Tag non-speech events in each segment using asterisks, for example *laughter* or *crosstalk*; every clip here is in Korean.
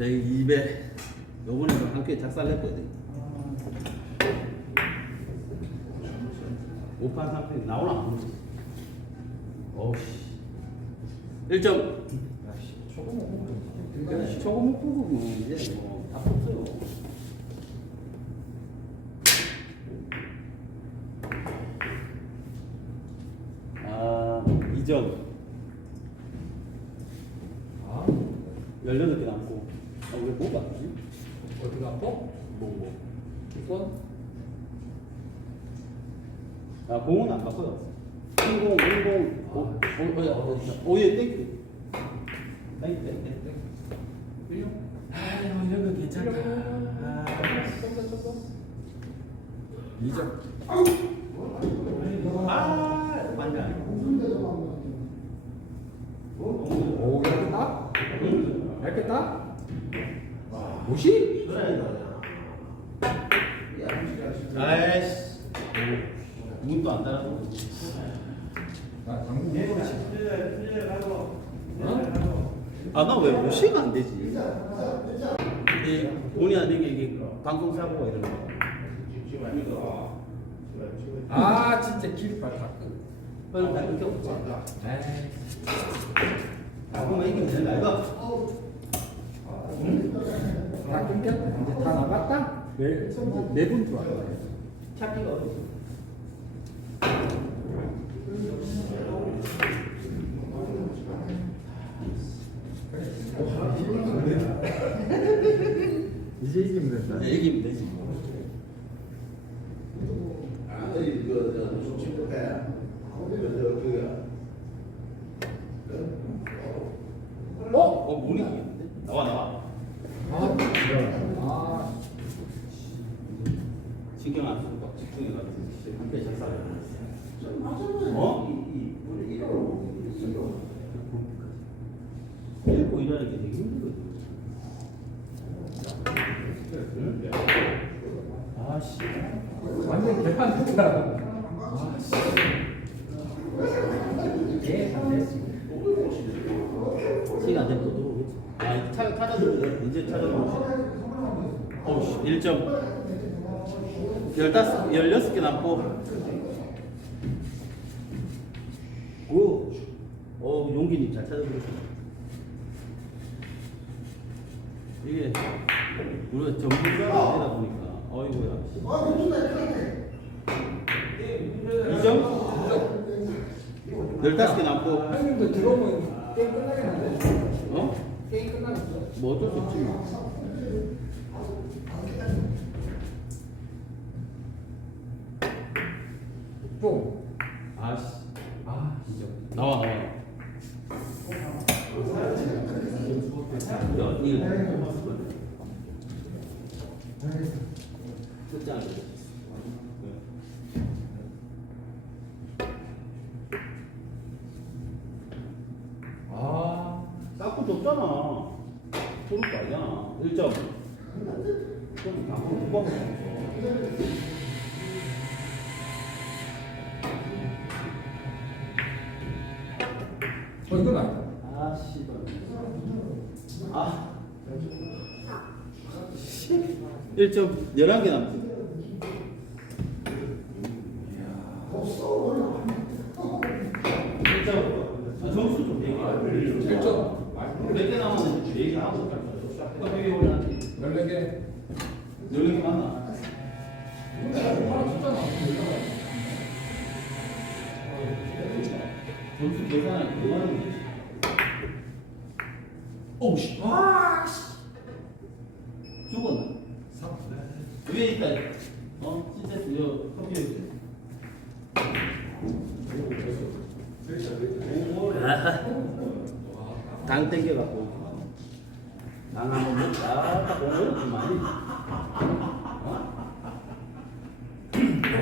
내 입에 요번에 함께 작살냈거든. 오판 상태 나오나? 어우씨. 1점. 저거 그래, 저거 뭐 이제 뭐다 없어요. 아, 2점. 아 18개 남고. 아, 왜 뭐가 안 지? 어디가 아파? 뭐, 뭐. 이건 아, 공은 안 바꿔요. 인공, 인공, 오, 오, 오, 야, 어, 오, 예, 땡큐. 땡큐, 땡큐, 땡큐. 끌려? 아유, 이런 거 괜찮다. 아, 좀더 좀더 2점 아, 완전. 오 이렇게 따? 이렇 게 따? 무시? 아이씨. 문도 안 달아서. 나 당구 먹어야지 아, 나왜 무시가 안 되지? 이 본의 아니게 이게 방송 사고가 이런 거. 아 진짜 길발 다 끄. 빨리 다 이렇게 없지. 에이 아, 그러면 이기면 되는 거 아이가? 다 끊겼다 이제 다 나갔다? 네네분 들어왔다 찾기가 어렵지. 이제 이기면 된다 네, 이기면 되지. 아니 그저 중심부터 그저 그가 어? 어, 문이 이기는데? 나와, 나와. 아 아, 신경 안 쓰고 막 집중해가지고 한배 작살을 어? 읽고 일하는 게 되게 힘들거든. 응? 아씨. 완전 개판 됐다 아씨 개판 됐어 시간 되면 또 들어오겠지. 아, 차, 찾아들고 이제 찾아들고. 어우씨, 1점. 15, 16개 남고. 오, 어, 용기님 잘 찾아들으시네. 이게, 우리가 전문가가 아니다 보니까, 어이구야. 2점? 15개 남고. 형님도 들어오면 게임 끝나겠는데 어? 게임 끝나겠어 뭐 어쩔 수 없지 뭐. 좀 아씨. 아, 진짜. 나와 나와. 야, 이거 끝장. 아, 깎고 줬잖아. 그럴 거 아니야. 1점. 그럼 깎고 누가 1점 11개 남았어. 아, 점수 좀 얘기해. 1점. 몇개 남았는지 얘기하고. 커피 올라한테. 14개. 14개 맞나? 하나 줬잖아. 점수 계산을 그거 하는 거지. 오우, 씨. 아, 씨. 죽었나? 위에 있다. 어? 진짜 저 커피 여기. 당 땡겨갖고. 당 한번 먹자. 좀 많이. 어?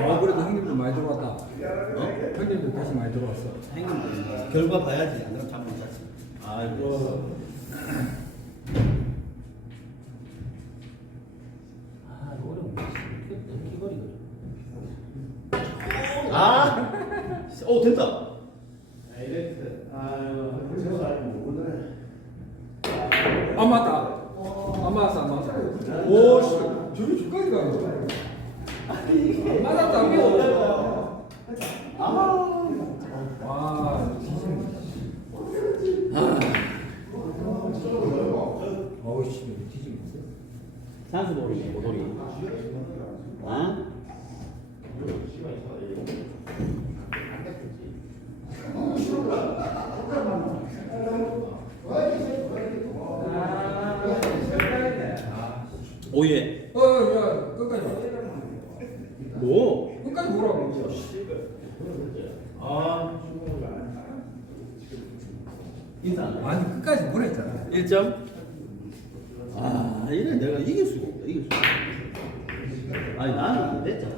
어, 그래도 형님도 많이 들어왔다. 어? 형님도 다시 많이 들어왔어. 행님 결과 봐야지. 안 그러면 잠못 자지. 아이고. 오, 됐다. 다이렉트 아유 그래서 아니 뭐 오늘 아, 맞다. 오씨. 저기 저까지 가는 거야 안 맞았다고 와 뒤집네 어우 씨 뒤집네. 산수돌이 고돌이. 어? 오예. 어야 끝까지 봐 뭐? 끝까지 보라고 아. 인사. 아니 끝까지 보라 했잖아 1점? 아, 이래 내가 이길 수가 없다. 이길 수가 없다. 아니, 나는 안 됐잖아.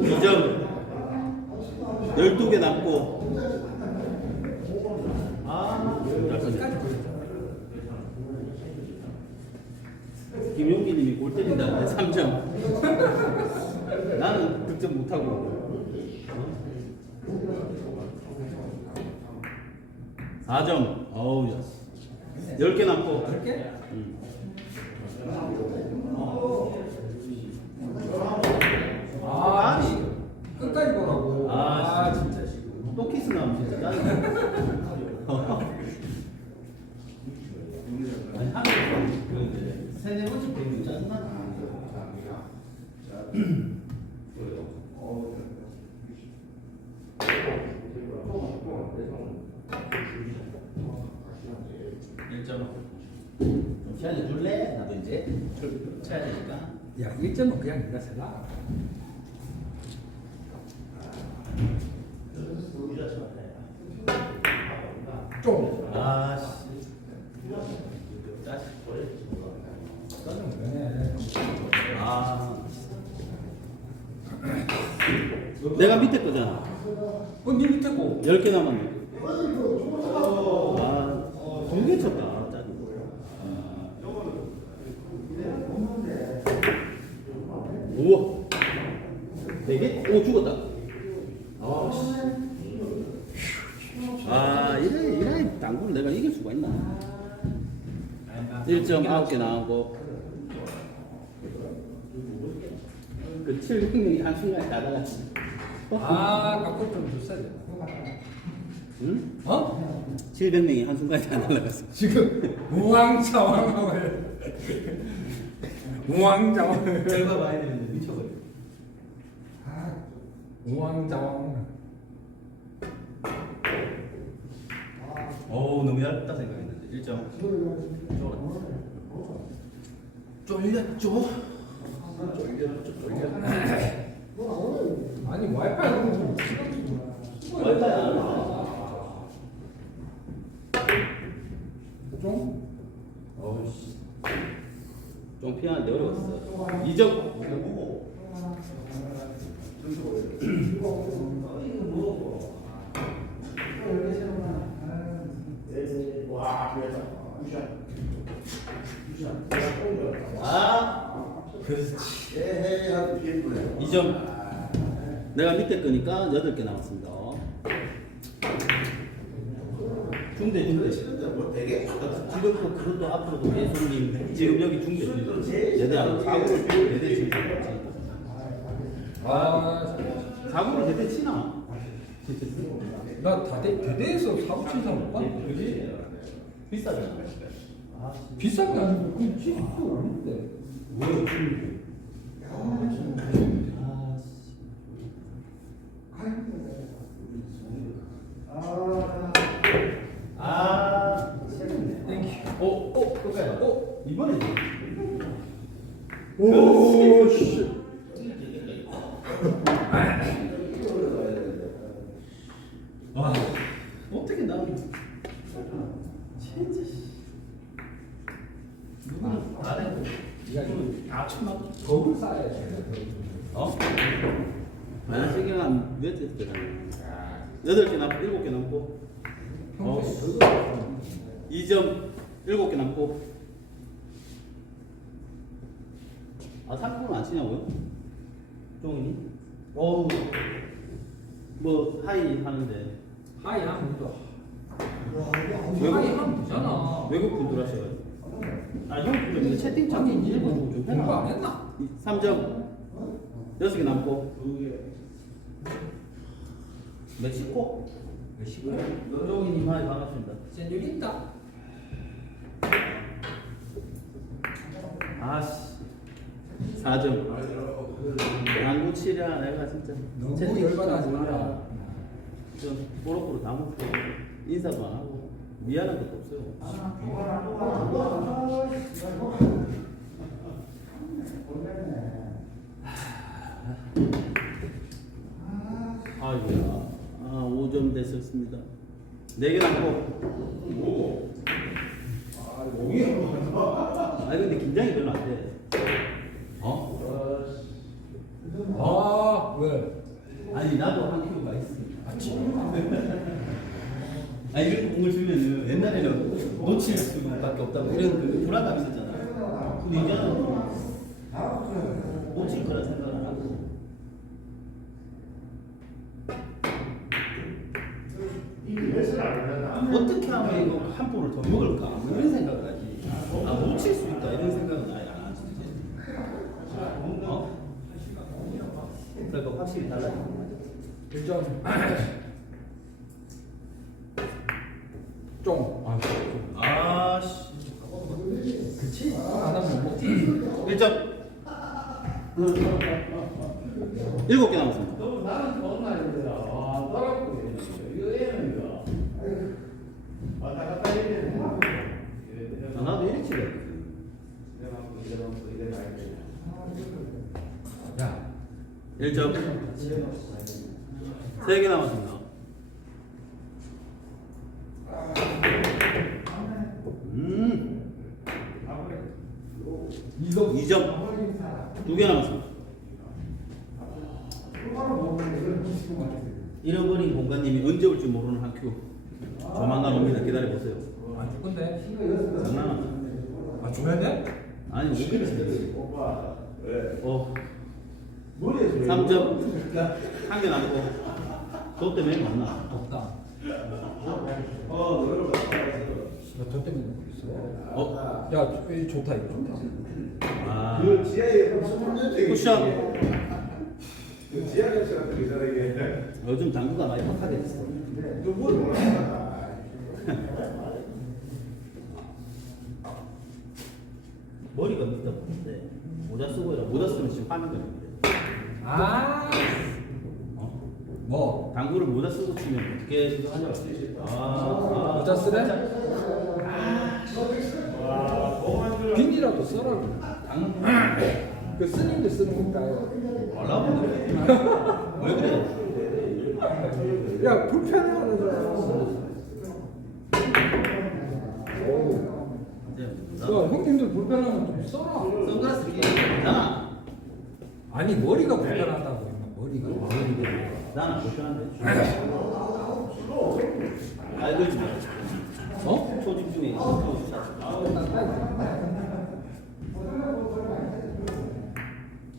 2점. 12개 남고. 아, 끝까지 김용기 님이 골 때린다. 3점. 나는 득점 못하고. 다정. 어우, 야. 10개 남고. 10개? 응. 아, 아니. 끝까지 보라고. 아, 아 진짜. 지금. 또 키스 나면 진짜 짜증나. *laughs* 아니, 하면 세네 번씩 되면 짜증나. 어, 네. 1.5 제안해 줄래? 나도 이제. 쳐야 되니까. 야 1점은 그냥 네가 쳐라. 아. 내가 밑에 거잖아. 어, 네 밑에 거. 10개 남았네. 아, 두개 쳤다. 짜증. 우와. 네 개? 오, 죽었다. 아, 씨. 아, 이래, 이래, 당구를 내가 이길 수가 있나? 1점 9개 나오고. 그 700명이 한순간에 다 나갔지. 아 깎고 좀 줬어야 돼 응? 어? 700명이 한순간에 다 날아갔어. 지금 우왕좌왕하고 우왕좌왕 결과 봐야 되는데 미쳐버려. 우왕좌왕 어우 너무 얇다 생각했는데 1점. 쫄렸죠? 쫄렸죠 쫄렸. 아니 와이파이 좀 와이파이 안 와. 좀? 어우씨. 좀 피하는데 어려웠어. 2점. 아. 그렇지. 에헤이 피했구나. 2점. 내가 밑에 거니까 8개 남았습니다. 중대 중대. 근데 뭐 되게 지금 또 그것도 앞으로도 예수님 지금 여기 중대 중대 여대하고 사고를 대대 치고 아, 사고를 대대 치나? 나 다대, 대대에서 사고 친 사람 못 봤는데. 그지? 비싸잖아. 아, 비싼 게 아니고, 그 집이 또 없는데. truth 지금 다 쳐맞고. 겁을 쌓아야 돼. 어? 만약에 한몇 개 되잖아. 여덟 개 남고 일곱 개 남고 어. 그거 2점 일곱 개 남고 아 3분은 안 치냐고요? 종이니? 어우 뭐 하이 하는데 하이 하면 또. 외국- 되잖아. 외국 분들 하셔가지고 아, 형, 그럼 이거 채팅창 좀 일부 좀 공부 안 해라. 했나? 3점. 6개 남고. 멕시코? 멕시코. 조기님, 하이, 반갑습니다. 있다. 아씨. 4점. 양구 치랴, 내가 진짜. 너무 채팅창 열받아하지 마라. 좀 뽀록뽀록 다 먹고, 인사도 안 하고, 미안한 것도 없어요. 아이고야. 아, 5점 됐었습니다. 4개 남고. 아니, 근데 긴장이 별로 안 돼. 어? 아 왜? 아니, 나도 한 큐가 있어. 아니, 이런 주면은 옛날에는 놓칠 수밖에 없다고 이런 그 불안감이 있었잖아. 근데 이제는 놓칠 거라 생각을 안 하고. 어떻게 하면 이거 한 볼을 더 먹을까? 이런 생각을 하지. 아, 놓칠 수 있다. 이런 생각은 아예 안 하지. 어? 그러니까 확실히 거같아. 1점. 쫑. 아, 아씨. 그치? 안 하면 못. 1점. 일곱 개 남았습니다. 나는 좋은 날입니다. 아, 따라고 이거 애는 이거. 왔다 갔다 되는 아, 나도 이렇게 치래. 야. 1점. 세 개 남았습니다. 음. 이거 2점. 두 개 남았습니다. 잃어버린 공간님이 언제 올지 모르는 한 큐. 조만간 옵니다. 기다려보세요. 안줄 건데. 장난아. 아 줘야 돼? 아니, 오겠지. 오빠 왜? 어. 머리에 3점. 한 개 남고. 저 때문에 맞나? 없다. 어 너를 봤어. 나저 때문에 어. 어? 야, 저- 이 좋다 이거 좋다. 아. 그 지하에 30년 쿠션. 그 지하 ገብ체 같은 거 있잖아 이게. 요즘 당구가 많이 확하게 됐어. 너뭘 몰라. 머리가 밑다 보는데 모자 쓰고 이라 모자 쓰면 지금 화면 걸리는데. 아. 어? 뭐? 당구를 모자 쓰고 치면 어떻게 그거 하냐? 아, 아. 모자 쓰래? 빈이라도 써라. 당. 그 스님들 쓰는 거니까. 말라고 왜 그래? 야 불편해 하는 거야. 이제 야나 형님들 불편하면 좀 써라. 선글라스 끼잖아 아니 머리가 불편하다고 임마, 머리가. 나는 불편한데. 아 그러지 마. 어? 초집 중에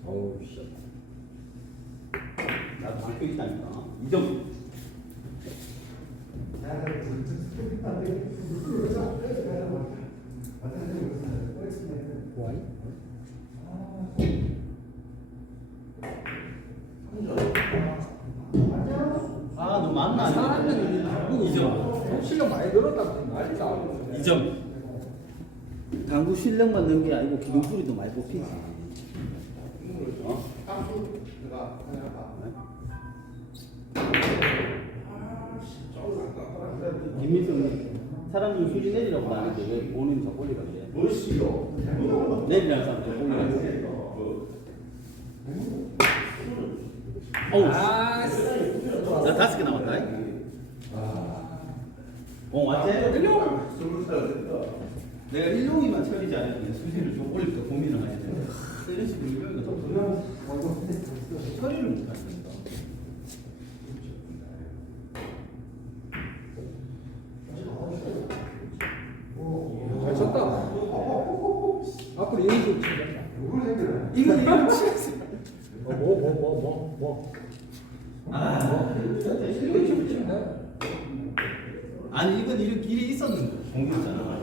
어우 씨. 나도 학교 있다니까. 이점. 와 실력 많이 늘었다고. 2점. 당구 실력만 넣은 게 아니고 기둥소리도 많이 뽑히지. 어? 김민성 사람들 수지 내리라고 하는데 왜 본인 자꾸 올리라는데? 멋이요. 내리라는 사람 자꾸 올리라는데? 어우, 아, 나 다섯 개 남았다. 어, 맞지? 스물 살 됐다. 내가 일용이만 처리지 않으면 수지를 좀 올릴까 고민을 하는데 이런 식으로 일용이가 더 처리를 못 하니까. 잘 쳤다. 앞으로 이런 식으로 치자. 이거 이거 치겠어. 뭐, 뭐, 뭐, 뭐, 뭐, 뭐. 아, 치면 돼. 아니 이건 이런 길이 있었는데 공이었잖아.